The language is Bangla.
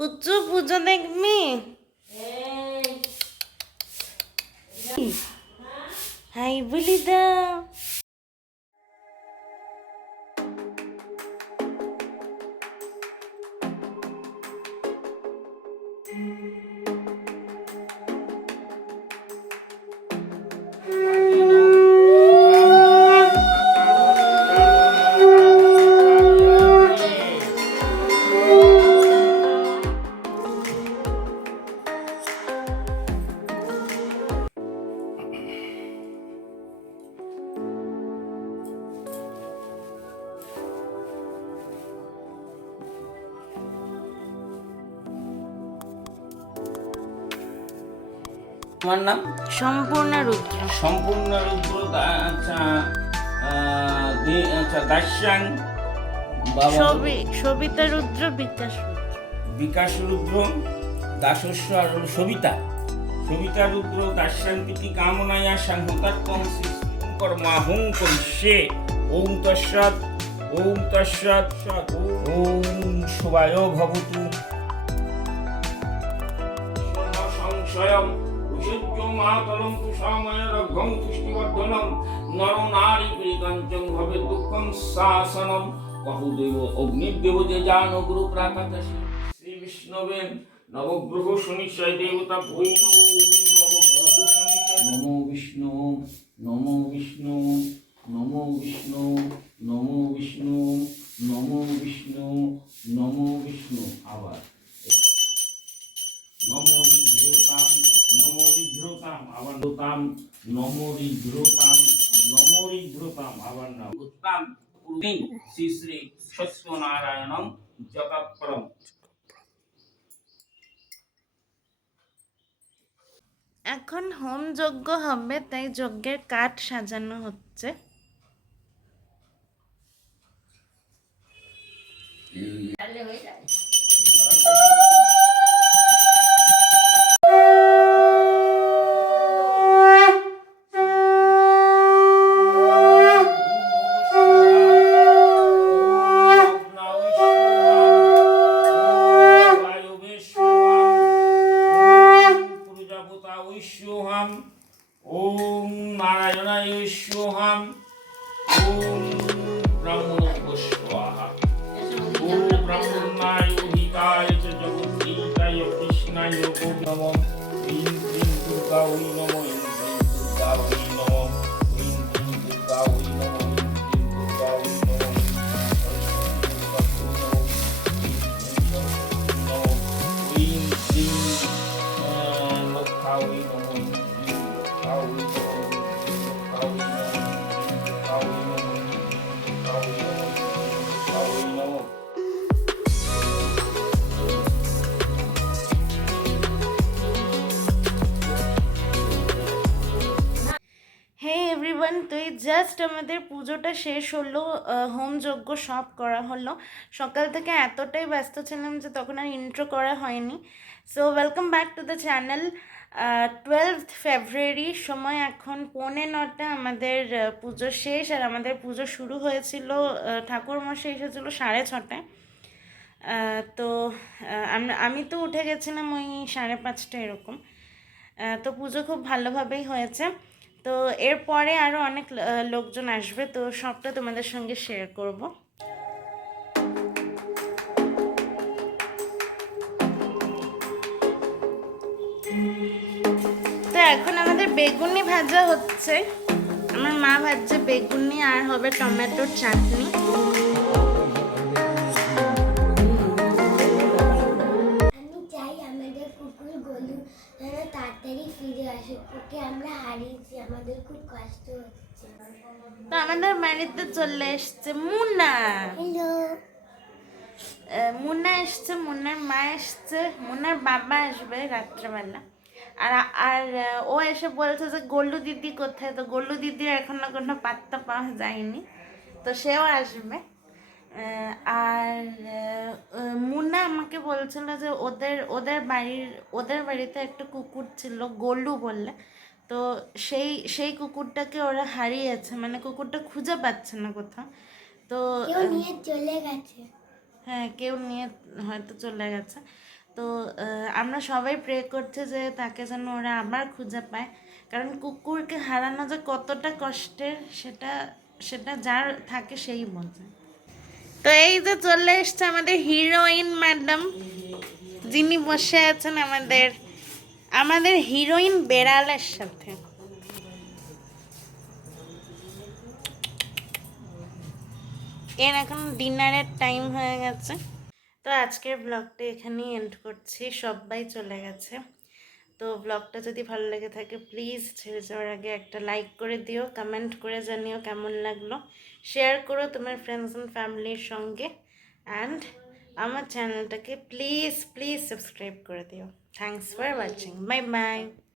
পুজো পুজো দেখবি হাই বলি দাও তোমার নাম? সম্পূর্ণ রুদ্র। সম্পূর্ণ রুদ্র আচ্ছা আচ্ছা দাস্যাং সবিতা রুদ্র বিকাশ রুদ্র। বিকাশ রুদ্র দাসস্য আর সবিতা। সবিতা রুদ্র দাস্যান্তিটি কামনায়া সংহতাত্মং করিষ্যে ওম ওম ওম শুভায় ভবতু। সংশয়ম অগ্নিদেব যে শ্রী নবগ্রহ দেবতা নমো বিষ্ণু নমো বিষ্ণু নমো বিষ্ণু নমো বিষ্ণু। নমরিদ্রতাম আবার দোতাম নমরিদ্রতাম নমরিদ্রতাম আবার নাম উত্তাম পুরুদিন শ্রী শ্রী সত্যনারায়ণম জগৎপরম এখন হোম যজ্ঞ হবে তাই যজ্ঞের কাঠ সাজানো হচ্ছে। ওম তো এই জাস্ট আমাদের পুজোটা শেষ হলো হোম যজ্ঞ সব করা হলো। সকাল থেকে এতটাই ব্যস্ত ছিলাম যে তখন আর ইন্ট্রো করা হয়নি। So welcome back to the channel twelve February সময় এখন পৌনে নটা আমাদের পুজো শেষ। আর আমাদের পুজো শুরু হয়েছিল আহ, ঠাকুরমশাই এসেছিল সাড়ে ছটায়। তো আমি তো উঠে গেছিলাম ওই সাড়ে পাঁচটা এরকম। তো পুজো খুব ভালোভাবেই হয়েছে। তো এরপরে আরও অনেক লোকজন আসবে। তো সবটা তোমাদের সঙ্গে শেয়ার করব। এখন আমাদের বেগুনি ভাজা হচ্ছে। আমার মা ভাজছে বেগুনি আর হবে টমেটোর চাটনি। তো আমাদের বাড়িতে চলে এসছে আহ, মুন্না এসছে মুন্নার মা এসছে মুন্নার বাবা আসবে রাত্রেবেলা। আর আর ও এসে বলছে যে গোল্লু দিদি কোথায়? তো গোল্লু দিদির এখনও কোনো পাত্তা পাওয়া যায়নি। তো সেও আসবে। আর মুন্না আমাকে বলছিল যে ওদের ওদের বাড়ির ওদের বাড়িতে একটা কুকুর ছিল গোল্লু বললে তো সেই সেই কুকুরটাকে ওরা হারিয়েছে। মানে কুকুরটা খুঁজে পাচ্ছে না কোথাও। তো নিয়ে চলে গেছে। হ্যাঁ কেউ নিয়ে হয়তো চলে গেছে। তো আমরা সবাই প্রে করছি যে তাকে যেন ওরা আবার খুঁজে পায়। কারণ কুকুরকে হারানো যে কতটা কষ্টের, সেটা সেটা যার থাকে সেই বোঝে তো এই যে চলে এসছে আমাদের হিরোইন ম্যাডাম যিনি বসে আছেন আমাদের আমাদের হিরোইন বেড়ালের সাথে। এর এখন ডিনারের টাইম হয়ে গেছে। তো আজকের ব্লগটা এখানেই এন্ড করছি, সবাই চলে গেছে। তো ব্লগটা যদি ভালো লেগে থাকে প্লিজ ছেড়ে যাওয়ার আগে একটা লাইক করে দিও কমেন্ট করে জানিও কেমন লাগল। শেয়ার করো তোমার ফ্রেন্ডস অ্যান্ড ফ্যামিলির সঙ্গে। অ্যান্ড আমার চ্যানেলটাকে প্লিজ প্লিজ সাবস্ক্রাইব করে দিও। Thanks for watching bye bye